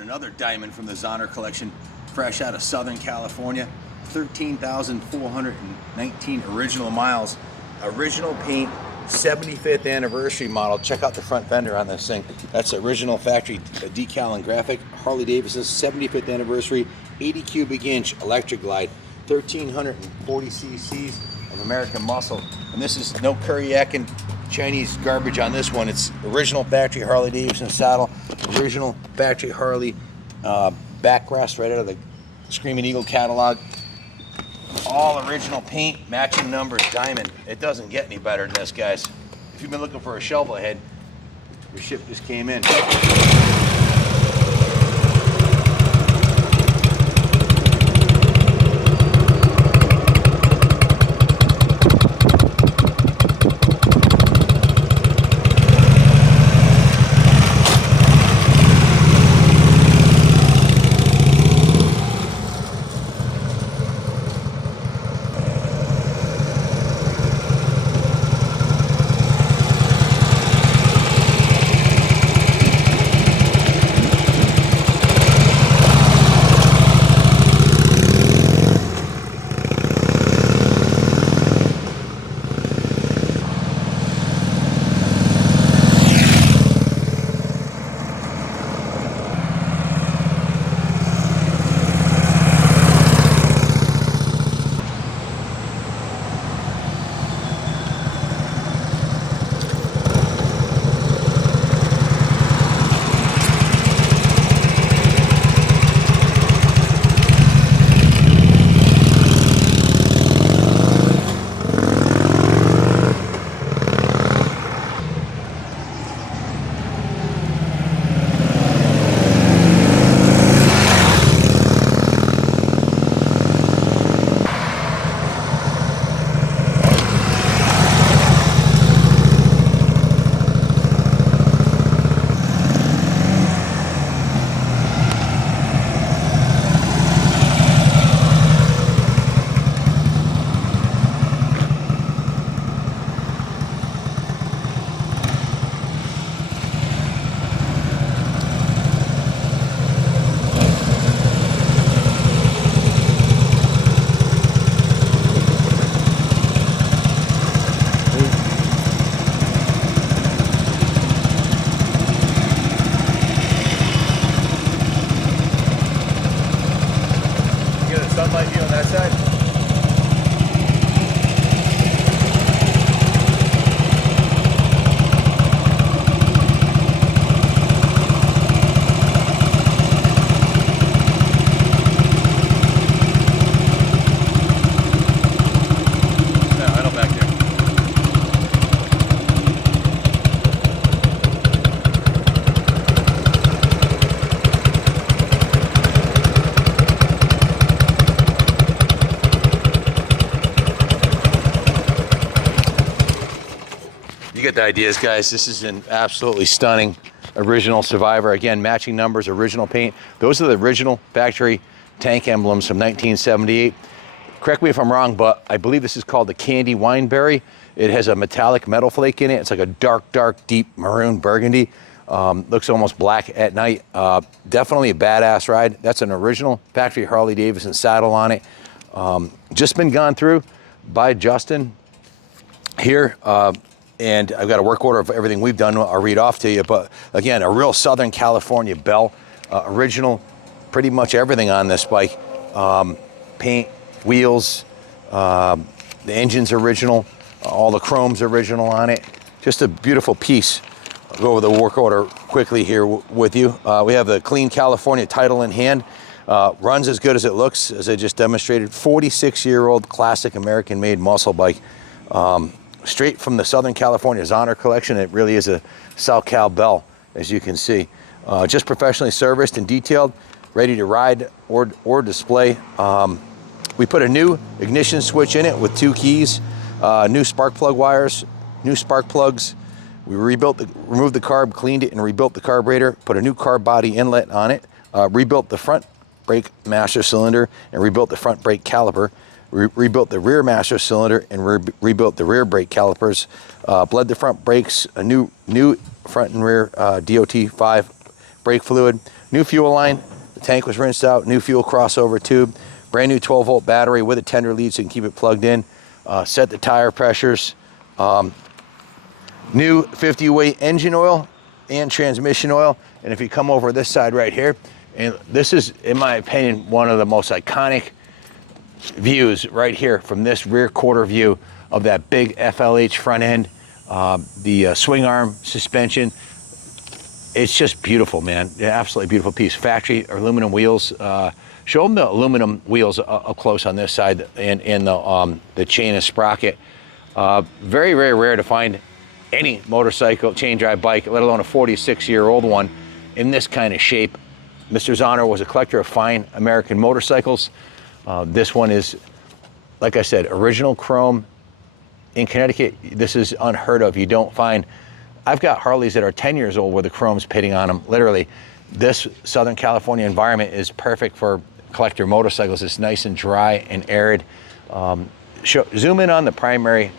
another diamond from the Zonner collection, fresh out of Southern California. 13,419 original miles, original paint, 75th anniversary model. Check out the front fender on this thing. That's original factory decal and graphic. Harley-Davidson 75th anniversary, 80 cubic inch electric glide, 1340 cc's of American muscle. And this is no Kuryakin Chinese garbage on this one. It's original factory Harley-Davidson saddle, original factory Harley backrest right out of the Screaming Eagle catalog. All original paint, matching numbers, diamond. It doesn't get any better than this, guys. If you've been looking for a shovel head, your ship just came in. Sunlight view on that side. No, I don't back there. You get the ideas, guys. This is an absolutely stunning original Survivor. Again, matching numbers, original paint. Those are the original factory tank emblems from 1978. Correct me if I'm wrong, but I believe this is called the Candy Wineberry. It has a metallic metal flake in it. It's like a dark, dark, deep maroon burgundy. Looks almost black at night. Definitely a badass ride. That's an original factory Harley-Davidson saddle on it. Just been gone through by Justin here. And I've got a work order of everything we've done. I'll read off to you. But again, a real Southern California bell. Original, pretty much everything on this bike. Paint, wheels, the engine's original, all the chrome's original on it. Just a beautiful piece. I'll go over the work order quickly here with you. We have the clean California title in hand. Runs as good as it looks, as I just demonstrated. 46-year-old classic American-made muscle bike. Straight from the Southern California Zonner collection. It really is a South Cal bell, as you can see. Just professionally serviced and detailed, ready to ride or display. We put a new ignition switch in it with 2 keys, new spark plug wires, new spark plugs. We removed the carb, cleaned it, and rebuilt the carburetor, put a new carb body inlet on it, rebuilt the front brake master cylinder, and rebuilt the front brake caliper. Rebuilt the rear master cylinder and rebuilt the rear brake calipers, bled the front brakes, a new front and rear DOT5 brake fluid, new fuel line. The tank was rinsed out, new fuel crossover tube, brand new 12-volt battery with a tender lead so you can keep it plugged in. Set the tire pressures. New 50-weight engine oil and transmission oil. And if you come over this side right here, and this is, in my opinion, one of the most iconic views right here from this rear quarter view of that big FLH front end, the swing arm suspension. It's just beautiful, man. Absolutely beautiful piece. Factory aluminum wheels. Show them the aluminum wheels up close on this side, and the chain and sprocket. Very, very rare to find any motorcycle, chain drive bike, let alone a 46-year-old one, in this kind of shape. Mr. Zahner was a collector of fine American motorcycles. This one is, like I said, original chrome. In Connecticut, this is unheard of. You don't find, I've got Harleys that are 10 years old where the chrome's pitting on them. Literally, this Southern California environment is perfect for collector motorcycles. It's nice and dry and arid. Zoom in on the primary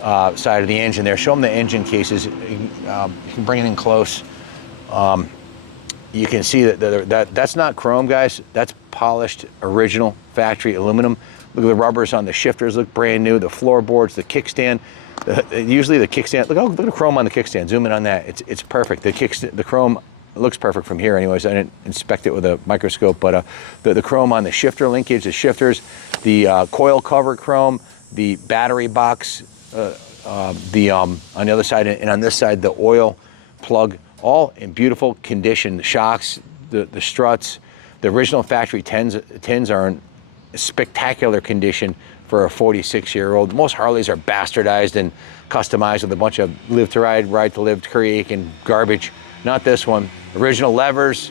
side of the engine there. Show them the engine cases. You can bring it in close. You can see that's not chrome, guys. That's polished, original factory aluminum. Look at the rubbers on the shifters, look brand new. The floorboards, the kickstand. Usually the kickstand, look at the chrome on the kickstand. Zoom in on that. It's perfect. The chrome looks perfect from here anyways. I didn't inspect it with a microscope, but the chrome on the shifter linkage, the shifters, the coil cover chrome, the battery box, on the other side, and on this side, the oil plug, all in beautiful condition. The shocks, the struts, the original factory tins are in spectacular condition for a 46-year-old. Most Harleys are bastardized and customized with a bunch of live to ride, ride to live, create and garbage. Not this one. Original levers,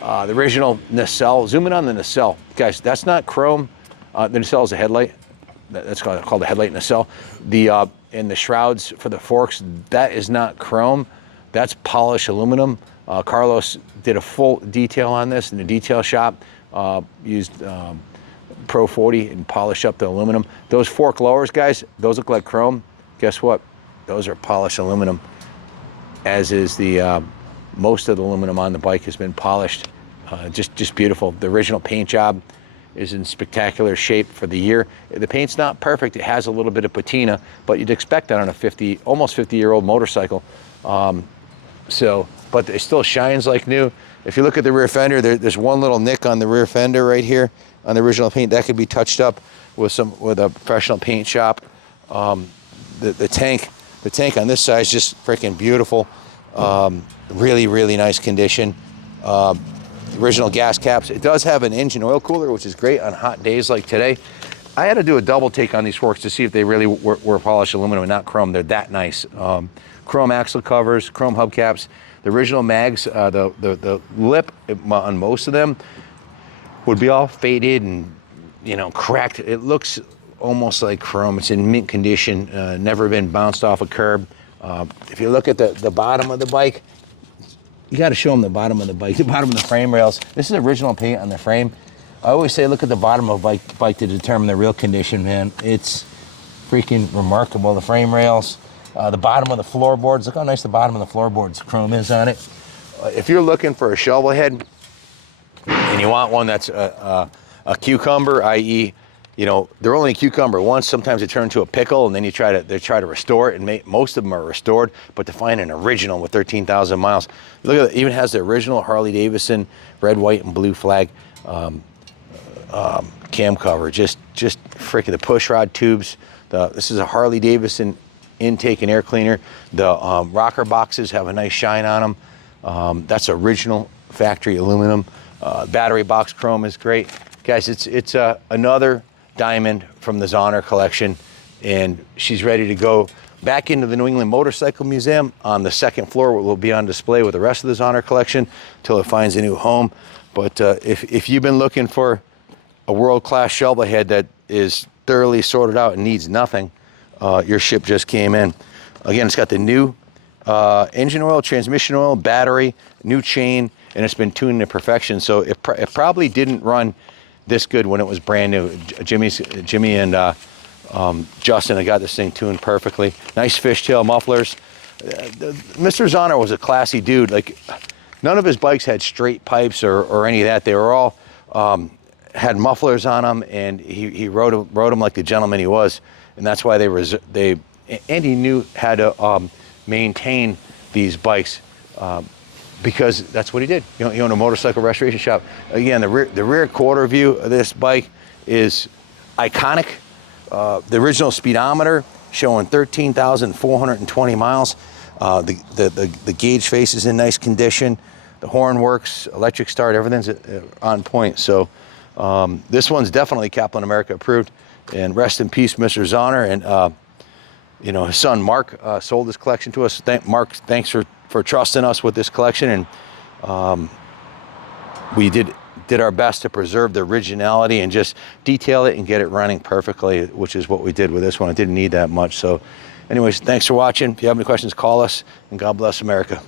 the original nacelle. Zoom in on the nacelle. Guys, that's not chrome. The nacelle is a headlight. That's called a headlight nacelle. And the shrouds for the forks, that is not chrome. That's polished aluminum. Carlos did a full detail on this in the detail shop. Used Pro 40 and polish up the aluminum. Those fork lowers, guys, those look like chrome. Guess what? Those are polished aluminum, as is the most of the aluminum on the bike has been polished. Just beautiful. The original paint job is in spectacular shape for the year. The paint's not perfect. It has a little bit of patina, but you'd expect that on a almost 50-year-old motorcycle. But it still shines like new. If you look at the rear fender, there's one little nick on the rear fender right here on the original paint. That could be touched up with a professional paint shop. The tank on this side is just freaking beautiful. Really, really nice condition. Original gas caps. It does have an engine oil cooler, which is great on hot days like today. I had to do a double take on these forks to see if they really were polished aluminum and not chrome. They're that nice. Chrome axle covers, chrome hubcaps. The original mags, the lip on most of them would be all faded and, cracked. It looks almost like chrome. It's in mint condition, never been bounced off a curb. If you look at the bottom of the bike, you got to show them the bottom of the bike, the bottom of the frame rails. This is original paint on the frame. I always say look at the bottom of a bike to determine the real condition, man. It's freaking remarkable. The frame rails, the bottom of the floorboards. Look how nice the bottom of the floorboards chrome is on it. If you're looking for a shovel head and you want one that's a cucumber, i.e., they're only a cucumber once. Sometimes they turn into a pickle, and then they try to restore it, and most of them are restored. But to find an original with 13,000 miles, look at it. Even has the original Harley-Davidson red, white, and blue flag cam cover. Just freaking the push rod tubes. This is a Harley-Davidson intake and air cleaner. The rocker boxes have a nice shine on them. That's original factory aluminum. Battery box chrome is great, guys. It's another diamond from the Zahner collection, and she's ready to go back into the New England Motorcycle Museum on the second floor, where it will be on display with the rest of the Zahner collection till it finds a new home. But if you've been looking for a world-class shovel head that is thoroughly sorted out and needs nothing, your ship just came in. Again, it's got the new engine oil, transmission oil, battery, new chain, and it's been tuned to perfection. So it probably didn't run this good when it was brand new. Jimmy and Justin have got this thing tuned perfectly. Nice fishtail mufflers. Mr. Zahner was a classy dude. Like, None of his bikes had straight pipes or any of that. They were all had mufflers on them, and he rode them like the gentleman he was, and that's why and he knew how to maintain these bikes because that's what he did. He owned a motorcycle restoration shop. Again, the rear quarter view of this bike is iconic. The original speedometer showing 13,420 miles. The gauge face is in nice condition. The horn works, electric start, everything's on point. So this one's definitely Kaplan America approved. And rest in peace, Mr. Zahner. And his son Mark sold this collection to us. Mark, thanks for trusting us with this collection. And we did our best to preserve the originality and just detail it and get it running perfectly, which is what we did with this one. It didn't need that much. So anyways, thanks for watching. If you have any questions, call us, and God bless America.